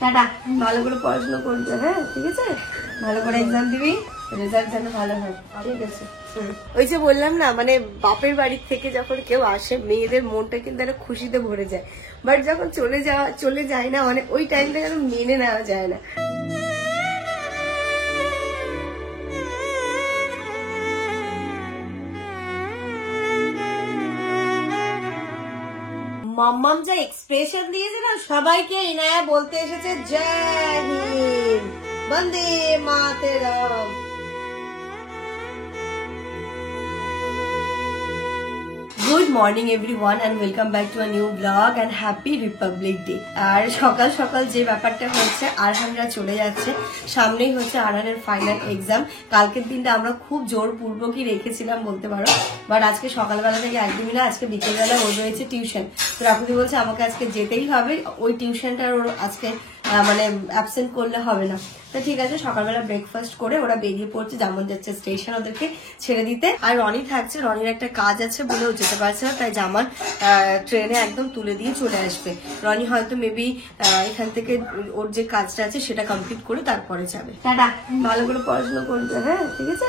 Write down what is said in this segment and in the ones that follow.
Tata. ভালো করে পড়াশোনা করবে, হ্যাঁ ঠিক আছে, ভালো করে এক্সাম দিবি, রেজাল্ট যেন ভালো হয়, ঠিক আছে। ওই যে বললাম না, মানে বাপের বাড়ির থেকে যখন কেউ আসে মেয়েদের মনটা কিন্তু একটা খুশিতে ভরে যায়, বাট যখন চলে যায় না, মানে ওই টাইমটা যেন মেনে নেওয়া যায় না। মাম্মাম যা এক্সপ্রেশন দিয়েছে না, সবাইকে ইনায়া বলতে এসেছে জয় Hind, Vande Mataram. Good morning everyone and welcome back to a new blog and happy Republic Day. আর সকাল সকাল যে ব্যাপারটা হচ্ছে, আরহানরা চলে যাচ্ছে, সামনেই হচ্ছে আরহানের ফাইনাল এক্সাম। কালকের দিনটা আমরা খুব জোরপূর্বকই রেখেছিলাম বলতে পারো, বাট আজকে সকালবেলা থেকে একদমই না, আজকে বিকেলবেলা ওর রয়েছে টিউশন। তো রাখুদি বলছে আমাকে আজকে যেতেই হবে, ওই টিউশনটার ওর আজকে মানে অ্যাবসেন্ট করলে হবে না। তো ঠিক আছে, সকালবেলা ব্রেকফাস্ট করে ওরা বেরিয়ে পড়ছে, যেমন যাচ্ছে স্টেশন ওদেরকে ছেড়ে দিতে। আর রনি থাকছে, রনির একটা কাজ আছে বলেও যেতে পারছে না, তাই জামান ট্রেনে একদম তুলে দিয়ে চলে আসবে। রনি হয়তো মেবি এখান থেকে ওর যে কাজটা আছে সেটা কমপ্লিট করে তারপরে যাবে। টাটা। ভালো করে পড়াশোনা করবে, হ্যাঁ ঠিক আছে,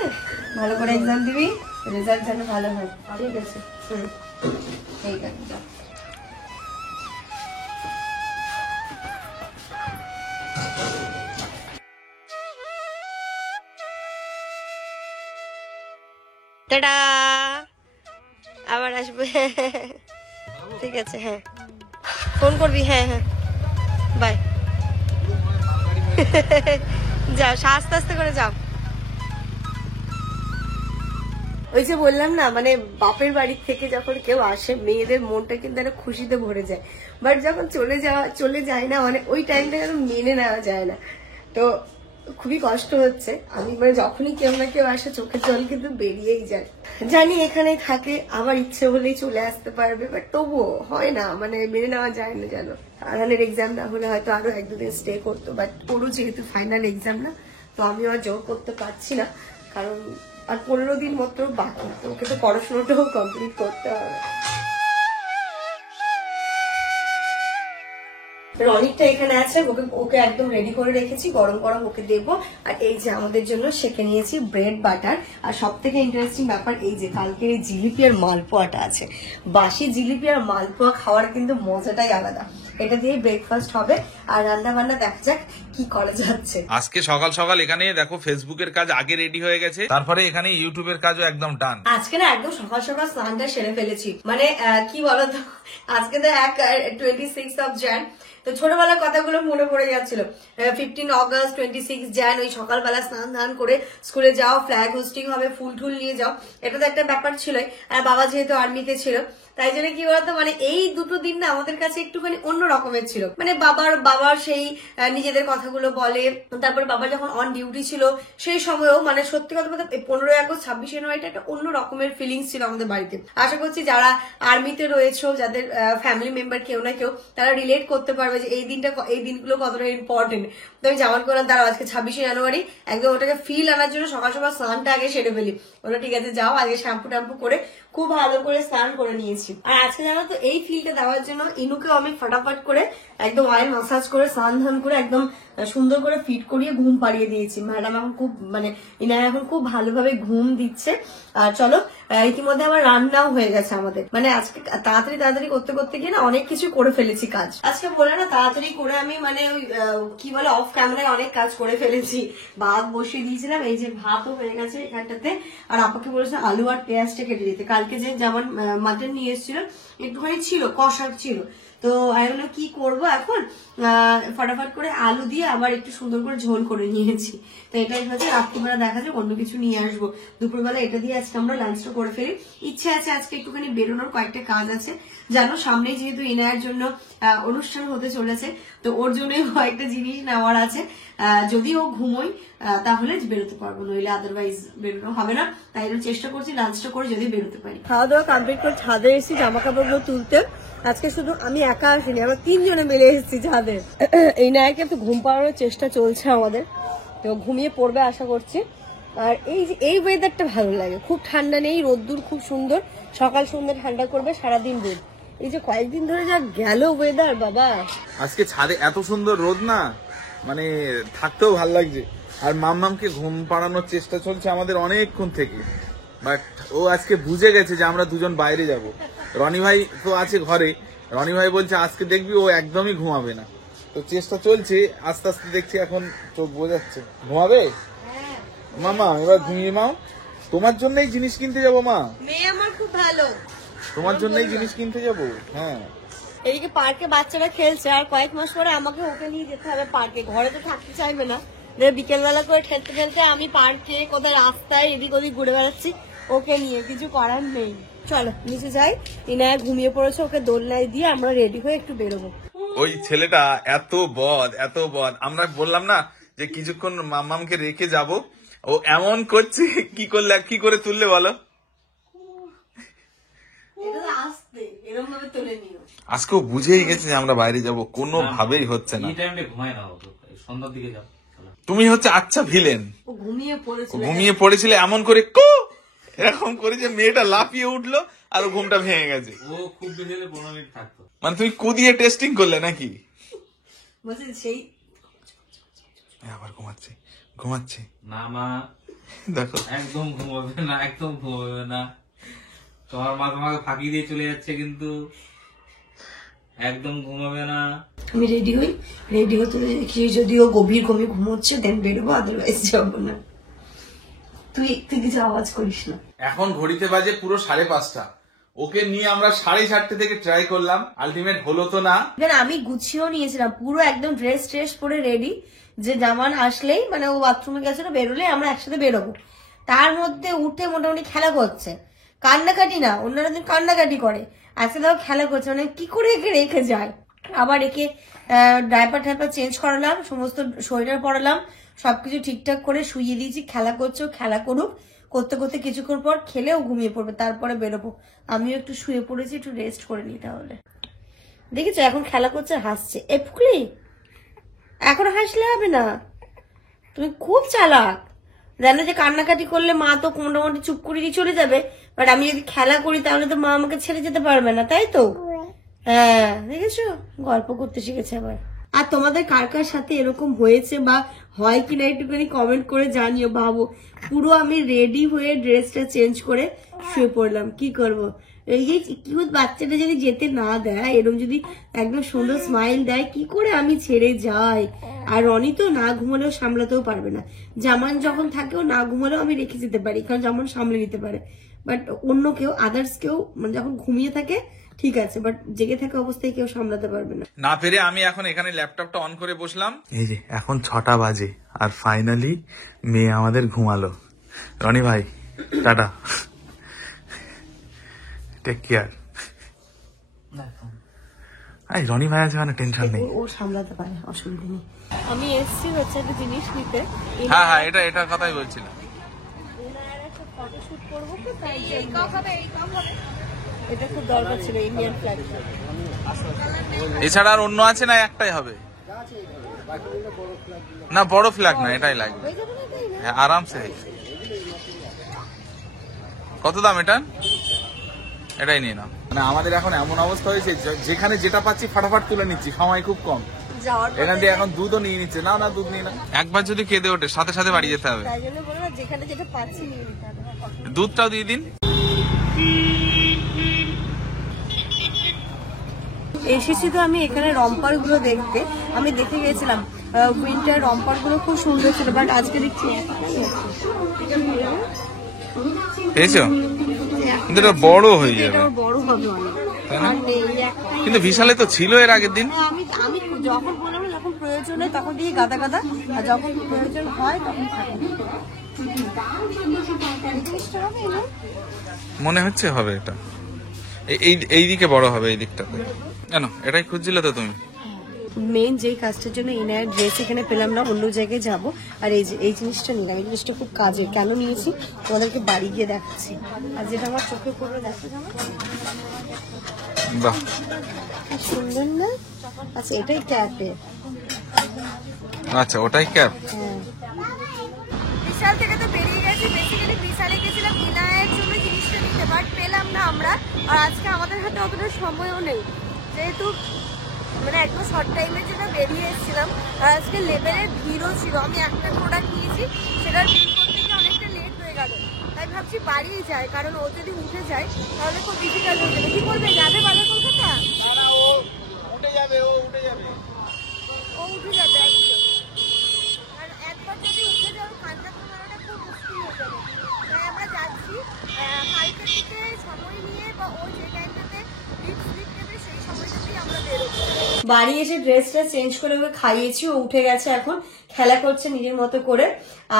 ভালো করে এক্সাম দিবি, রেজাল্ট যেন ভালো হয়, ঠিক আছে। ঠিক আছে, যাও। টাটা, আবার আসবে, ঠিক আছে, হ্যাঁ ফোন করবি, হ্যাঁ হ্যাঁ বাই। যাও, আস্তে আস্তে করে যাও। ওই যে বললাম না, মানে বাপের বাড়ির থেকে যখন কেউ আসে মেয়েদের মনটা কিন্তু একটা খুশিতে ভরে যায়, বাট যখন চলে যায় না, মানে ওই টাইমটা যেন মেনে নেওয়া যায় না। তো খুবই কষ্ট হচ্ছে। আমি মানে যখনই কেউ না কেউ আসে চোখের জল কিন্তু বেরিয়েই যায়। জানি এখানেই থাকে, আবার ইচ্ছে হলেই চলে আসতে পারবে, বাট তবুও হয় না, মানে মেনে নেওয়া যায় না জানো। আরহানের এক্সাম না হলে হয়তো আরো 1-2 দিন স্টে করতো, বাট ওরও যেহেতু ফাইনাল এক্সাম না, তো আমিও আর জোর করতে পারছি না, কারণ আর 15 দিন মাত্র বাকি, তো ওকে তো পড়াশোনাটাও কমপ্লিট করতে হবে। রনিকটা এখানে আছে, ওকে একদম রেডি করে রেখেছি, গরম গরম ওকে দেবো। আর এই যে আমাদের জন্য সেঁকে নিয়েছি ব্রেড বাটার। আর সব থেকে ইন্টারেস্টিং ব্যাপার এই যে কালকের এই জিলিপি আর মালপোয়াটা আছে। বাসি জিলিপি আর মালপোয়া খাওয়ার কিন্তু মজাটাই আলাদা। এটা দিয়ে ব্রেকফাস্ট হবে, আর রান্না বান্না দেখা যাক কি করা যাচ্ছে। আজকে সকাল সকাল এখানে দেখো ফেসবুকের কাজ আগে রেডি হয়ে গেছে, তারপরে এখানে ইউটিউবের কাজও একদম ডান। আজকে না একদম সকাল সকাল স্নানটা সেরে ফেলেছি, মানে কি বলতো, আজকে তো 26 jan, তো ছোটবেলার কথাগুলো মনে পড়ে যাচ্ছিল। 15 অগস্ট, 26 jan, ওই সকালবেলা স্নান ধান করে স্কুলে যাও, ফ্ল্যাগ হোস্টিং হবে, ফুল টুল নিয়ে যাও, এটা তো একটা ব্যাপার ছিলই। আর বাবা যেহেতু আর্মিতে ছিল, তাই জন্য কি বলতো, মানে এই দুটো দিন না আমাদের কাছে একটুখানি অন্য রকমের ছিল। মানে বাবার সেই নিজেদের কথাগুলো বলে, তারপরে বাবা যখন অন ডিউটি ছিল সেই সময়েও, মানে সত্যি কথা বলতে 15 আগস্ট 26 জানুয়ারিটা একটা অন্য রকমের ফিলিংস ছিল আমাদের বাড়িতে। আশা করছি যারা আর্মিতে রয়েছে, যাদের ফ্যামিলি মেম্বার কেউ না কেউ, তারা রিলেট করতে পারবে যে এই দিনগুলো কতটা ইম্পর্টেন্ট। তো আমি জামান করলাম তারা আজকে 26 জানুয়ারি, একদম ওটাকে ফিল আনার জন্য সকাল সকাল স্নানটা আগে সেরে ফেলি। ওরা ঠিক আছে যাও, আজকে শ্যাম্পু ট্যাম্পু করে খুব ভালো করে স্নান করে নিয়েছি। আর আজকে জানো তো এই ফিলটা দেওয়ার জন্য ইনুকেও আমি ফটাফট করে একদম অয়েল মাসাজ করে স্নান ধান করে একদম সুন্দর করে ফিট করিয়ে ঘুম পাড়িয়ে দিয়েছি। ম্যাডাম এখন খুব মানে ইনায়া এখন খুব ভালোভাবে ঘুম দিচ্ছে। আর চলো, ইতিমধ্যে আবার রান্নাও হয়ে গেছে আমাদের, মানে আজকে তাড়াতাড়ি করতে করতে গিয়ে না অনেক কিছু করে ফেলেছি কাজ। আজকে বলে না তাড়াতাড়ি করে আমি মানে ওই কি বলে অফ ক্যামেরায় অনেক কাজ করে ফেলেছি। ভাত বসিয়ে দিয়েছিলাম, এই যে ভাতও হয়ে গেছে এখানটাতে। আর আপাকে বলেছিলাম আলু আর পেঁয়াজটা কেটে দিতে। কালকে যে যেমন মাটন নিয়ে এসেছিল একটুখানি ছিল, কষার ছিল, তো আমি বললাম কি করবো এখন, ফটাফট করে আলু দিয়ে আবার একটু সুন্দর করে ঝোল করে নিয়েছি। তো এটাই হচ্ছে, রাত্রিবেলা দেখা যাক অন্য কিছু নিয়ে আসবো। দুপুরবেলা এটা দিয়ে আজকে আমরা লাঞ্চটা করে ফেলি। ইচ্ছে আছে আজকে একটুখানি বেরোনোর, কয়েকটা কাজ আছে জানো, সামনে যেহেতু ইনায়ার জন্য অনুষ্ঠান হতে চলেছে, তো ওর জন্যই কয়েকটা জিনিস নেওয়ার আছে। যদি ও ঘুমোই তাহলে বেরোতে পারবো, নইলে আদারওয়াইজ বেরোনো হবে না। তাই জন্য চেষ্টা করছি লাঞ্চটা করে যদি বেরোতে পারি। খাওয়া দাওয়া কমপ্লিট করে ছাদে এসেছি জামা কাপড়গুলো তুলতে। আজকে শুধু আমি একা আসিনি, আমরা 3 জনে মিলে এসেছি ছাদে। এই নায়কে একটু ঘুম পাড়ানোর চেষ্টা চলছে আমাদের, তো ঘুমিয়ে পড়বে আশা করছি। আর এই যে এই ওয়েদারটা ভালো লাগে, খুব ঠান্ডা নেই, রোদ্দুর খুব সুন্দর, সকাল সন্ধ্যা ঠান্ডা করবে, সারাদিন রোদ, এই যে কয়েকদিন ধরে যা গেল ওয়েদার বাবা, আজকে ছাদে এত সুন্দর রোদ না, মানে থাকতেও ভাল লাগছে। আর মাম্মামকে ঘুম পাড়ানোর চেষ্টা চলছে আমাদের অনেকক্ষণ থেকে, বাট ও আজকে বুঝে গেছে যে আমরা দুজন বাইরে যাব। রনি ভাই তো আছে ঘরে, রনি ভাই বলছে আজকে দেখবি ও একদমই ঘুমাবে না, তো চেষ্টা চলছে। আস্তে আস্তে দেখছি এখন চোখ বোঝাচ্ছে ঘুমাবে। মামা এবার ঘুমিয়ে নাও, তোমার জন্যই জিনিস কিনতে যাবো মা, মেয়ে আমার খুব ভালো, তোমার জন্যই জিনিস কিনতে যাবো। হ্যাঁ, এদিকে পার্কে বাচ্চারা খেলছে, আর কয়েক মাস পরে আমাকে ওকে নিয়ে যেতে হবে পার্কে, ঘরে তো থাকতে চাইবে না। বিকেল বেলা করে খেলতে খেলতে আমি পার্কে কোথায় রাস্তায় এদিক ওদিক ঘুরে বেড়াচ্ছি ওকে নিয়ে, কিছু করার নেই। চলো নিচে যাই, ইনায়া ঘুমিয়ে পড়েছে, ওকে দোলনায় দিয়ে আমরা রেডি হয়ে একটু বেরোবো। ওই ছেলেটা এত বদ, এত বদ। আমরা বললাম না যে কিছুক্ষণ মাম্মামকে রেখে যাব, ও এমন করছে। কি করলে, কি করে তুললে বলো? এরকম ভাবে তুলে নিও। আজকেও বুঝেই গেছে যে আমরা বাইরে যাব, কোনো ভাবেই হচ্ছে না। সন্ধ্যার দিকে যাও। তুমি হচ্ছে আচ্ছা ভিলেন, ও ঘুমিয়ে পড়েছিলে এমন করে কো এরকম করে যে মেয়েটা লাফিয়ে উঠলো আর ও ঘুমটা ভেঙে গেছে। ও খুব বেশি হলে 15 মিনিট থাকতো। মানে তুমি কুদিয়ে টেস্টিং করলে নাকি? সেই আবার ঘুমাচ্ছে, ঘুমাচ্ছে না মা, দেখো একদম ঘুমাবে না, একদম ঘুমাবে না। তোমার মা তোমাকে ফাঁকি দিয়ে চলে যাচ্ছে, কিন্তু একদম ঘুমাবে না। আমি রেডি হই, রেডি হতে দেখি যদিও গভীর ঘুমিয়ে ঘুমোচ্ছে দেন বেরোবো, আদারওয়াইজ যাবো না। তুই কিছু আওয়াজ করিস না। এখন ঘড়িতে বাজে পুরো 5:30। ওকে নিয়ে আমরা 4:30 থেকে ট্রাই করলাম, আলটিমেট হলো তো না। আমি গুছিয়েও নিয়েছিলাম পুরো, একদম ড্রেস ট্রেস পরে রেডি, যে জামান আসলেই মানে ও বাথরুমে গেছিল, বেরোলে আমরা একসাথে বেরোবো। তার মধ্যে উঠে মোটামুটি খেলা করছে, কান্নাকাটি না, অন্যান্য দিন কান্নাকাটি করে, আজকে তাও খেলা করছে, মানে কি করে একে রেখে যায়। আবার একে ডাইপার টাইপার চেঞ্জ করালাম, সমস্ত সোয়েটার পরালাম, সবকিছু ঠিকঠাক করে শুইয়ে দিয়েছি। খেলা করছে, খেলা করুক, করতে করতে কিছুক্ষণ পর খেলেও ঘুমিয়ে পড়বে, তারপরে বেরোবো। আমিও একটু শুয়ে পড়েছি, একটু রেস্ট করে নিই তাহলে। দেখেছো এখন খেলা করছে, হাসছে। এপুকলি এখন হাসলে হবে না, তুমি খুব চালাক। জানো যে কান্নাকাটি করলে মা তো মোটামুটি চুপ করে দিয়ে চলে যাবে, বাট আমি যদি খেলা করি তাহলে তো মা আমাকে ছেড়ে যেতে পারবে না, তাই তো? হ্যাঁ দেখেছো, গল্প করতে শিখেছে আবার। আর তোমাদের কার কার সাথে এরকম হয়েছে বা হয় কিনা একটুখানি কমেন্ট করে জানিও। ভাবো পুরো আমি রেডি হয়ে ড্রেসটা চেঞ্জ করে শুয়ে পড়লাম, কি করব? এই যে কিউট বাচ্চাটা যদি যেতে না দেয়, এরকম যদি একদম সুন্দর স্মাইল দেয়, কি করে আমি ছেড়ে যাই? আর রনি তো না ঘুমালেও সামলাতেও পারবে না, জামান যখন থাকেও না ঘুমালেও আমি রেখে যেতে পারি, কারণ জামান সামলে নিতে পারে। বাট অন্য কেউ, আদার্স কেউ মানে যখন ঘুমিয়ে থাকে ঠিক আছে, বাট জেগে থাকা অবস্থায় কেউ সামলাতে পারবে না। না পেরে আমি এখন এখানে ল্যাপটপটা অন করে বসলাম। এই যে এখন 6টা বাজে আর ফাইনালি মেয়ে আমাদের ঘুমালো। রনি ভাই টাটা, টেক কেয়ার। আই রনি ভাই আছে মানে টেনশন নেই, ও সামলাতে পারে, অসুবিধা নেই। আমি এসছি হচ্ছে একটা জিনিস নিতে। হ্যাঁ হ্যাঁ, এটার কথাই বলছিলাম। ফটোশুট করবো তো, তাই এটা খুব দরকার ছিল, ইন্ডিয়ান ফ্ল্যাগ। এছাড়া আর অন্য আছে না একটাই হবে? না বড় ফ্ল্যাগ না, এটাই লাগবে। হ্যাঁ আরামসে। কত দাম এটা? এটাই নিয়ে নাও। মানে আমাদের এখন এমন অবস্থা হয়েছে, যেখানে যেটা পাচ্ছি ফাটাফাট তুলে নিচ্ছি, সময় খুব কম। এখান থেকে এখন দুধও নিয়ে নিচ্ছে। না না দুধ নিয়ে না, একবার যদি কেঁদে ওঠে সাথে সাথে বাড়ি যেতে হবে। তাই জন্য বললাম যেখানে যেটা পাচ্ছি নিয়ে নিতে হবে। দুধটাও দিয়ে দিন। এসেছি তো আমি এখানে রম্পার গুলো দেখতে, আমি দেখে গেছিলাম উইন্টার রম্পার গুলো খুব সুন্দর ছিল, বাট আজকে দেখছি পেয়েছো, কিন্তু এটা বড় হয়ে যাবে, বড় হবে অনেক। কিন্তু বিশালে তো ছিল এর আগের দিন। আমি আমি যখন বললাম যখন প্রয়োজন হয় তখন দিয়ে গাদা গাদা, আর যখন প্রয়োজন হয় তখন থাকে। মনে হচ্ছে হবে এটা, এইদিকে বড় হবে, এই দিকটাতে। কেন এটাই খুঁজছিলে তো তুমি? মেন যেই কাজটার জন্য ইনার ড্রেস এখানে পেলাম না, অন্য জায়গায় যাব। আর এই জিনিসটা নিলাম, এই জিনিসটা খুব কাজে। কেন নিয়েছি তোমাদেরকে বাড়ি গিয়ে দেখাচ্ছি। আর যেটা আমার চোখে পড়লো দেখো, বাহ সুন্দর না? আচ্ছা এটাই ক্যাপে। আচ্ছা ওটাই ক্যাপ। হ্যাঁ, বিশাল থেকে তো বেরিয়ে গেছি, বেসিক্যালি বিশালে গেছিলাম ইনায়ের জন্য জিনিসটা নিতে, বাট পেলাম না আমরা। আর আজকে আমাদের হাতে অতটা সময়ও নেই, যেহেতু মানে একদম শর্ট টাইমে যেটা বেরিয়ে এসেছিলাম। আর আজকে লেভেলের ভিড়ও ছিল, আমি একটা প্রোডাক্ট নিয়েছি, সেটার বিল করতে গিয়ে অনেকটা লেট হয়ে গেল। তাই ভাবছি বাড়িই যায়, কারণ ও যদি উঠে যায় তাহলে খুব ডিফিকাল্ট হয়ে যাবে। কি করবে, যাবে বাজার কলকাতা? ও উঠে যাবে একদম। আর একবার যদি উঠে যাও কান্নাটা মারাটা খুব মুশকিল হয়ে যাবে। তাই আমরা যাচ্ছি কালকে থেকে সময় নিয়ে, বা ও যে টাইমটাতে লিপ নেবে সেই সময়টাতেই আমরা বেরোবো। বাড়ি এসে ড্রেসটা চেঞ্জ করে ওকে খাইয়েছি, ও উঠে গেছে, এখন খেলা করছে নিজের মতো করে।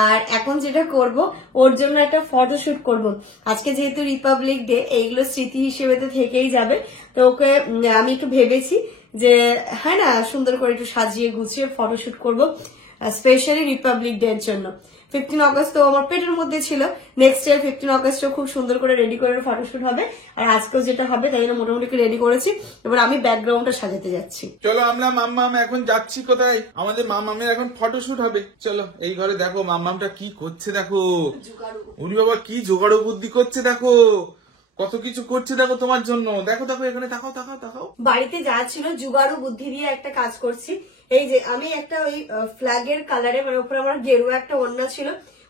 আর এখন যেটা করব, ওর জন্য একটা ফটোশুট করব। আজকে যেহেতু রিপাবলিক ডে, এইগুলো স্মৃতি হিসেবে তো থেকেই যাবে। তো ওকে আমি একটু ভেবেছি যে হ্যাঁ না, সুন্দর করে একটু সাজিয়ে গুছিয়ে ফটোশুট করব, স্পেশালি রিপাবলিক ডে এর জন্য। 15 অগস্ট তো আমার পেটের মধ্যে ছিল, নেক্সট ইয়ার 15 অগস্টও খুব সুন্দর করে রেডি করে ফটোশুট হবে। আর আজকেও যেটা হবে তাই জন্য মোটামুটি রেডি করেছি। এবার আমি ব্যাকগ্রাউন্ডটা সাজাতে যাচ্ছি। চলো আমরা মাম্মাম এখন যাচ্ছি কোথায়, আমাদের মাম্মামের এখন ফটোশুট হবে। চলো এই ঘরে দেখো মাম্মামটা কি করছে, দেখো উনি বাবা কি জোগাড়ো বুদ্ধি করছে, দেখো কত কিছু করছে, দেখো তোমার জন্য। দেখো দেখো এখানে তাকাও তাকাও তাকাও। বাড়িতে যা ছিল জুগাড়ু বুদ্ধি দিয়ে একটা কাজ করছি। এই যে আমি একটা ওই ফ্ল্যাগের কালারে, মানে উপরে আমার গেরুয়া একটা ওড়না ছিল,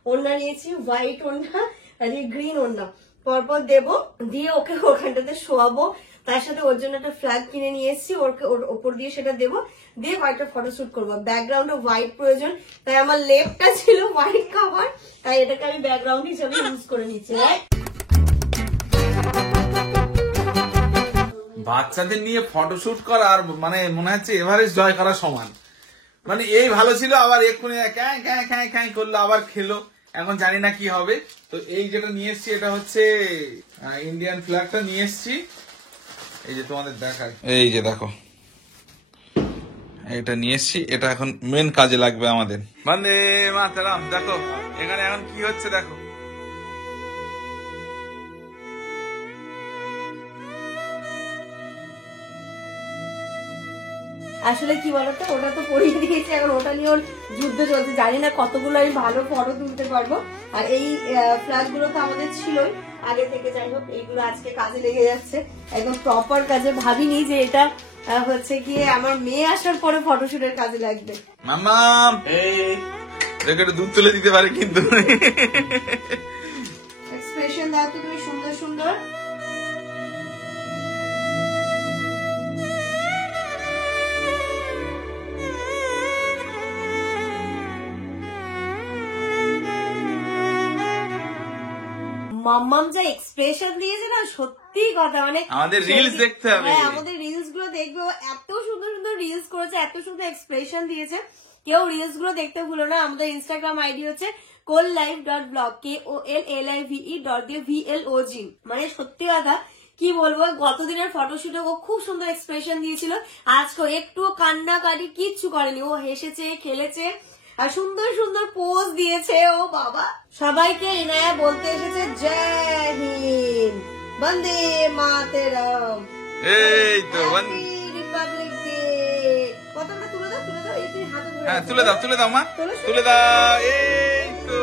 ওড়না নিয়েছি, হোয়াইট ওড়না আর গ্রিন ওড়না পরপর দেবো, দিয়ে ওকে ওখানটাতে শোয়াবো। তার সাথে ওর জন্য একটা ফ্ল্যাগ কিনে নিয়ে এসেছি, ওর ওপর দিয়ে সেটা দেবো, দিয়ে কয়েকটা ফটোশুট করবো। ব্যাকগ্রাউন্ডে হোয়াইট প্রয়োজন, তাই আমার লেফটটা ছিল হোয়াইট কাভার, তাই এটাকে আমি ব্যাকগ্রাউন্ড হিসেবে ইউজ করে নিচ্ছি। বাচ্চাদের নিয়ে ফটোশুট করা আর মানে মনে হচ্ছে এভারেস্ট জয় করা সমান। মানে এই ভালো ছিল, আবার এক্ষুনি ক্যাঁ ক্যাঁ ক্যাঁ ক্যাঁ করলো, আবার খেলো। এখন জানি না কি হবে। তো এই যেটা নিয়ে এসছি, এটা হচ্ছে ইন্ডিয়ান ফ্ল্যাগটা নিয়ে এসছি। এই যে তোমাদের দেখায়, এই যে দেখো এটা নিয়ে এসছি, এটা এখন মেন কাজে লাগবে আমাদের। বন্দে মাতরম। দেখো এখানে এখন কি হচ্ছে দেখো। আসলে কি বলতো, ওটা তো পরিয়ে দিয়েছি, এখন ওটা নিয়ে ওর যুদ্ধ চলছে। জানি না কতগুলো আমি ভালো ফটো তুলতে পারবো। আর এই ফ্ল্যাগ গুলো তো আমাদের ছিলই আগে থেকে, যাই হোক এইগুলো আজকে কাজে লেগে যাচ্ছে, একদম প্রপার কাজে। ভাবিনি যে এটা হচ্ছে গিয়ে আমার মেয়ে আসার পরে ফটোশুটের কাজে লাগবে। মাম্মাম দেখো একটু দুধ তুলে দিতে পারে কিন্তু। এক্সপ্রেশন দাও তো তুমি সুন্দর সুন্দর। মাম্মাম যা এক্সপ্রেশন দিয়েছে না, সত্যি কথা, মানে আমাদের রিলস দেখতে হবে। হ্যাঁ, আমাদের রিলস গুলো দেখবে। এত সুন্দর সুন্দর রিলস করেছে, এত সুন্দর এক্সপ্রেশন দিয়েছে। কেউ রিলস গুলো দেখতে ভুলো না। আমাদের ইনস্টাগ্রাম আইডি হচ্ছে kollive.vlog, KOLLIVE.VLOG। মানে সত্যি কথা কি বলবো, গতদিনের ফটোশুটে ও খুব সুন্দর এক্সপ্রেশন দিয়েছিল। আজকে একটু কান্নাকাটি কিচ্ছু করেনি, ও হেসেছে, খেলেছে আর সুন্দর সুন্দর পোজ দিয়েছে। ও বাবা, সবাইকে ইনায়া বলতে এসেছে জয় হিন্দ, বন্দে মাতরম, এই তো রিপাবলিক ডে। কতটা তুলে দাও, তুলে দাও, এই তুই হাতে ধরে। হ্যাঁ তুলে দাও, তুলে দাও মা, তুলে দাও। এই তো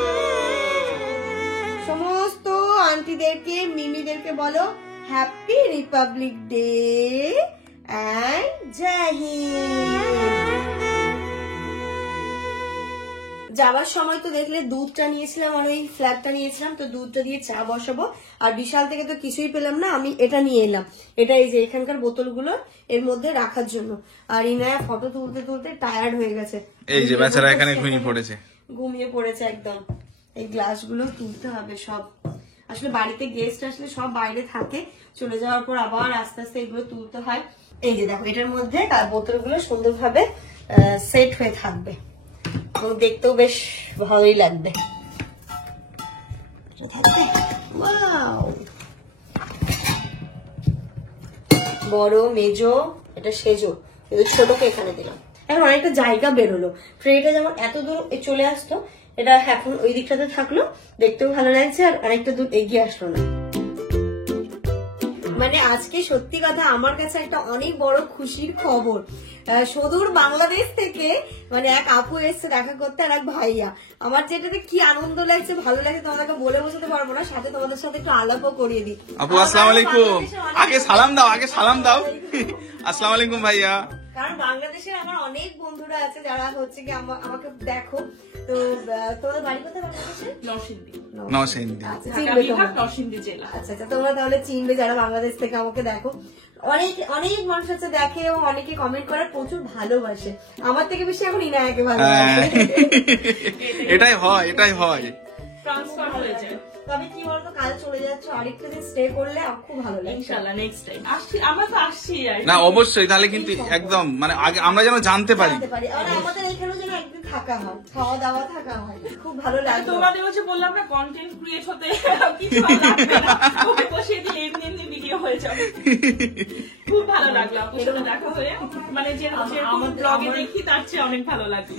সমস্ত আন্টিদেরকে, মিমিদেরকে বলো হ্যাপি রিপাবলিক ডে এন্ড জয় হিন্দ। যাওয়ার সময় তো দেখলে দুধটা নিয়েছিলাম আর ওই ফ্ল্যাগটা নিয়েছিলাম, তো দুধটা দিয়ে চা বসাবো। আর বিশাল থেকে তো কিছুই পেলাম না, আমি এটা নিয়ে এলাম। এটা এই যে এখানকার বোতলগুলো এর মধ্যে রাখার জন্য। আর ইনায়া ফটো তুলতে তুলতে টায়ার্ড হয়ে গেছে, এই যে বেচারা এখানে ঘুমিয়ে পড়েছে একদম। এই গ্লাসগুলো তুলতে হবে সব। আসলে বাড়িতে গেস্ট আসলে সব বাইরে থাকে, চলে যাওয়ার পর আবার আস্তে আস্তে এগুলো তুলতে হয়। এই যে দেখো, এটার মধ্যে বোতলগুলো সুন্দরভাবে সেট হয়ে থাকবে, দেখতেও বেশ ভালোই লাগবে। বড় মেজো, এটা সেজো, ছোটকে এখানে দিলাম। এখন অনেকটা জায়গা বেরোলো, ট্রেটা যেমন এত দূর চলে আসতো, এটা এখন ওই দিকটাতে থাকলো, দেখতেও ভালো লাগছে আর অনেকটা দূর এগিয়ে আসলো না। মানে আজকে সত্যি কথা আমার কাছে একটা অনেক বড় খুশির খবর। সুদূর বাংলাদেশ থেকে মানে এক আপু এসছে দেখা করতে আর এক ভাইয়া। আমার যেটাতে কি আনন্দ লাগছে, ভালো লাগছে, তোমাদেরকে বলে বোঝাতে পারবো না। সাথে তোমাদের সাথে একটু আলাপও করিয়ে দিই। আপু আসসালামু আলাইকুম। আগে সালাম দাও, আগে সালাম দাও। আসসালামু আলাইকুম ভাইয়া। কারণ বাংলাদেশের আমার অনেক বন্ধুরা আছে যারা হচ্ছে কি আমাকে দেখো। তো তোমাদের বাড়ি কোথায় বাংলাদেশে? নরসিংদী। আচ্ছা, চিনবে তোমরা। নরসিংদী জেলা। আচ্ছা আচ্ছা, তোমরা তাহলে চিনবে যারা বাংলাদেশ থেকে আমাকে দেখো। অনেক অনেক মানুষ আছে দেখে এবং অনেকে কমেন্ট করে, প্রচুর ভালোবাসে। আমার থেকে বেশি এখন ইনায়াকে ভালোবাসে। এটাই হয়, এটাই হয়। ট্রান্সফার হয়ে যায়। তবে কি বলতো, কাল চলে যাচ্ছ, আরেকটা দিন স্টে করলে আমার খুব ভালো লাগে। ইনশাআল্লাহ নেক্সট টাইম আসছি, আমরা তো আসছি আর না অবশ্যই, তাহলে কিন্তু একদম মানে আগে আমরা যেন জানতে পারি। জানতে পারি। আর আমাদের এখানেও যেন একদিন থাকা হয়, খাওয়া দাওয়া থাকা হয়, খুব ভালো লাগে। তোমাদের হচ্ছে বললাম না কন্টেন্ট ক্রিয়েট হতে কিছু আর লাগবে না, ওকে বসিয়ে দিলে এমনি এমনি ভিডিও হয়ে যাবে। খুব ভালো লাগলো আপনার সাথে দেখা হয়ে, মানে যেরকম ব্লগে দেখি তার চেয়ে অনেক ভালো লাগলো।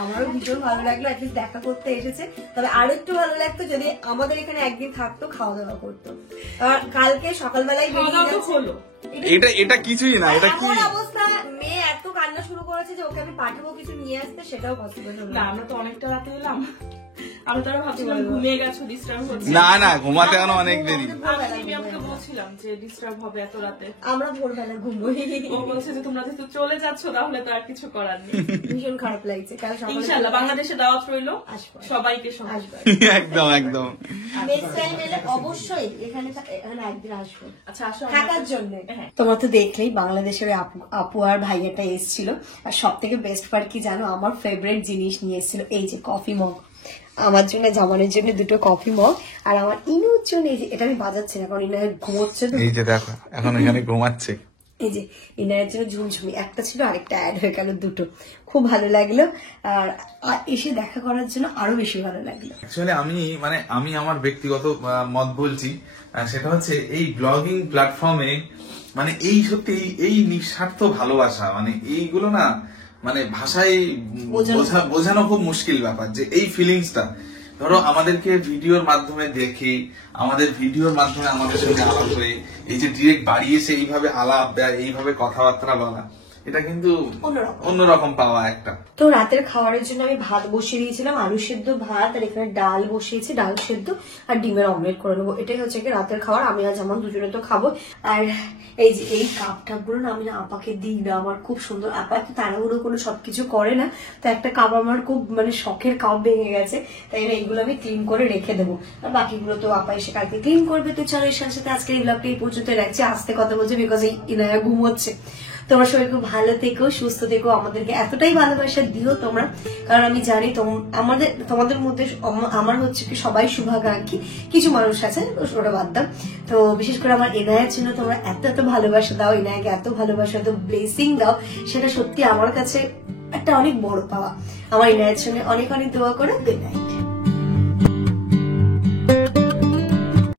আমারও ভীষণ ভালো লাগলো, অ্যাটলিস্ট দেখা করতে এসেছে। তবে আরো একটু ভালো লাগতো যদি আমাদের এখানে একদিন থাকতো, খাওয়া দাওয়া করতো। আর কালকে সকালবেলায় বেরিয়ে গেছে। হলো এটা কিছুই না, এটা কি এমন অবস্থা, মেয়ে এত কান্না শুরু করেছে যে ওকে আমি পাঠাবো কিছু নিয়ে আসতে, সেটাও পসিবল হলো না। না। আমরা তো অনেকটা রাতে এলাম, আমরা তো আরো ভাবছিলাম ঘুমিয়ে গেছো, ডিস্টার্ব হচ্ছে। না না, ঘুমাতে এখনো অনেক দেরি। আমি আমাকে বলছিলাম যে ডিস্টার্ব হবে এত রাতে। আমরা ভোরবেলা ঘুমোই। ও বলছে যে তোমরা যেহেতু চলে যাচ্ছ তাহলে তো আর কিছু করার নেই। ভীষণ খারাপ লাগছে। কাল সকালে ইনশাআল্লাহ বাংলাদেশে দাওয়াত রইলো, আসবো। সবাইকে সবাই আসবো। একদম একদম। নেক্সট টাইম এলে অবশ্যই এখানে একদিন আসবো আচ্ছা আসো থাকার জন্য। হ্যাঁ। তোমরা তো দেখলেই বাংলাদেশের ওই আপু আর ভাইয়াটা এসেছিল। আর সব থেকে বেস্ট পার্ট কি জানো, আমার ফেভারিট জিনিস নিয়ে এসেছিল, এই যে কফি মগ। আমার জন্য, জামানের জন্য দুটো কফি মগ, আর আমার ইনুর জন্য এই যে, এটা আমি বাজাচ্ছি না কারণ ইনার ঘুমোচ্ছে তো। এই যে দেখো এখন এখানে ঘুমাচ্ছে। এই যে ইনারের জন্য ঝুমঝুমি একটা ছিল, আরেকটা অ্যাড হয়ে গেল, দুটো। খুব ভালো লাগলো। আর এসে দেখা করার জন্য আরো বেশি ভালো লাগলো। অ্যাকচুয়ালি আমি আমার ব্যক্তিগত মত বলছি, সেটা হচ্ছে এই ব্লগিং প্ল্যাটফর্মে মানে এই সত্যি এই নিঃস্বার্থ ভালোবাসা, মানে এইগুলো না মানে ভাষায় বোঝানো খুব মুশকিল ব্যাপার। যে এই ফিলিংসটা ধরো আমাদেরকে ভিডিওর মাধ্যমে দেখে, আমাদের ভিডিওর মাধ্যমে আমাদের সঙ্গে আলাপ হয়ে, এই যে ডিরেক্ট বাড়ি এসে এইভাবে আলাপ, এইভাবে কথাবার্তা বলা, এটা কিন্তু অন্যরকম পাওয়া একটা। তো রাতের খাবারের জন্য আমি ভাত বসিয়ে দিয়েছিলাম, আলু সেদ্ধ ভাত, আর এখানে ডাল বসিয়েছি, ডাল সেদ্ধ আর ডিমের অমলেট করে নেবো। এটাই হচ্ছে কি রাতের খাবার। আমি আর যেমন দুজনে তো খাবো। আর এই যে এই কাপ টাপ গুলো না আমি না আপাকে দিই না, আমার খুব সুন্দর। আপা একটু তাড়াহুড়ো কোনো সবকিছু করে না, তো একটা কাপ আমার খুব মানে শখের কাপ ভেঙে গেছে, তাই এইগুলো আমি ক্লিন করে রেখে দেবো। আর বাকিগুলো তো আপা এসে কালকে ক্লিন করবে। তো চলো এর সাথে আজকে এই ব্লগটা এই পর্যন্ত রাখছি। আস্তে কথা বলছে বিকজ এই ইনায়া ঘুমোচ্ছে। তোমরা সবাই খুব ভালো থেকো, সুস্থ থেকো, আমাদেরকে এতটাই ভালোবাসা দিও তোমরা, কারণ আমি জানি তোমাদের মধ্যে আমার হচ্ছে কি সবাই শুভাকাঙ্ক্ষী। কিছু মানুষ আছে ওটা বাদ দাও। তো বিশেষ করে আমার এনায়ের জন্য তোমরা এত এত ভালোবাসা দাও, এনায়াকে এত ভালোবাসা, এত ব্লেসিং দাও, সেটা সত্যি আমার কাছে একটা অনেক বড় পাওয়া। আমার এনায়ের জন্য অনেক অনেক দোয়া করে। Good night.